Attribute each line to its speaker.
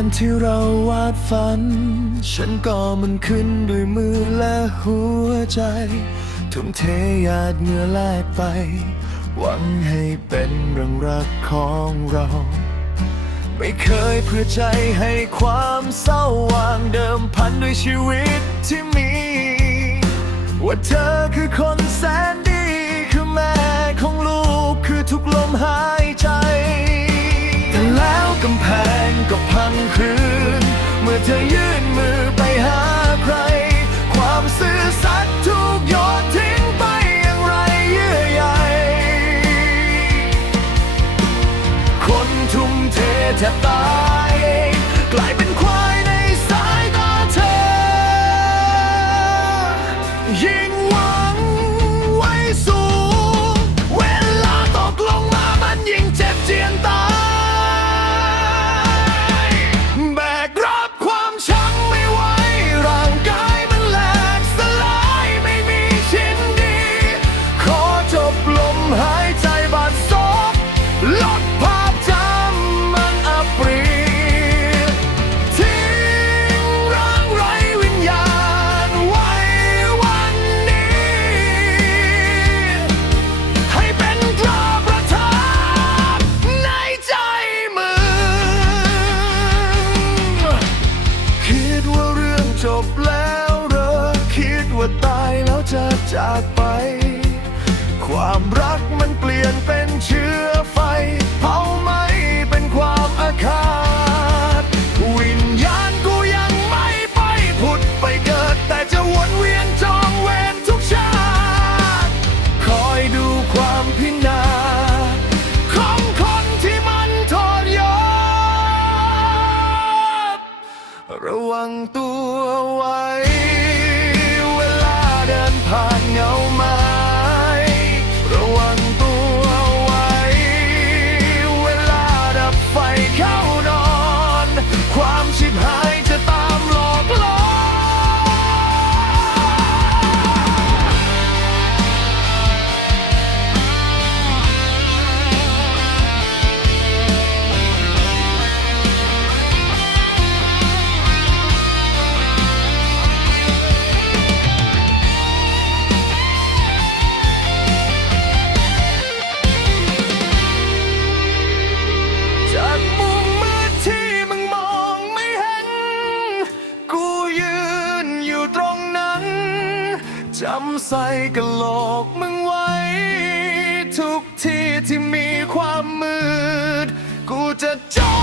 Speaker 1: านที่เราวาดฝัน ฉันก็มันขึ้นด้วยมือและหัวใจทุ่มเทหยาดเหงื่อแลกไป หวังให้เป็นเรื่องรักของเรา ไม่เคยเพื่อใจให้ความเศร้าหวางเดิมพันด้วยชีวิตที่มี ว่าเธอคือคนแสนดี มื่อเธอยื่นมือไปหาใคร ความซื่อสัตย์ถูกโยนทิ้งไปอย่างไรเยื่อใยคนทุ่มเทแทบตายายแล้วจะจากไป ความรักมันเปลี่ยนเป็นเชื้อไฟเผา จำใส่กะโหลกมึงไว้ ทุกที่ที่มีความมืด กูจะจ้อง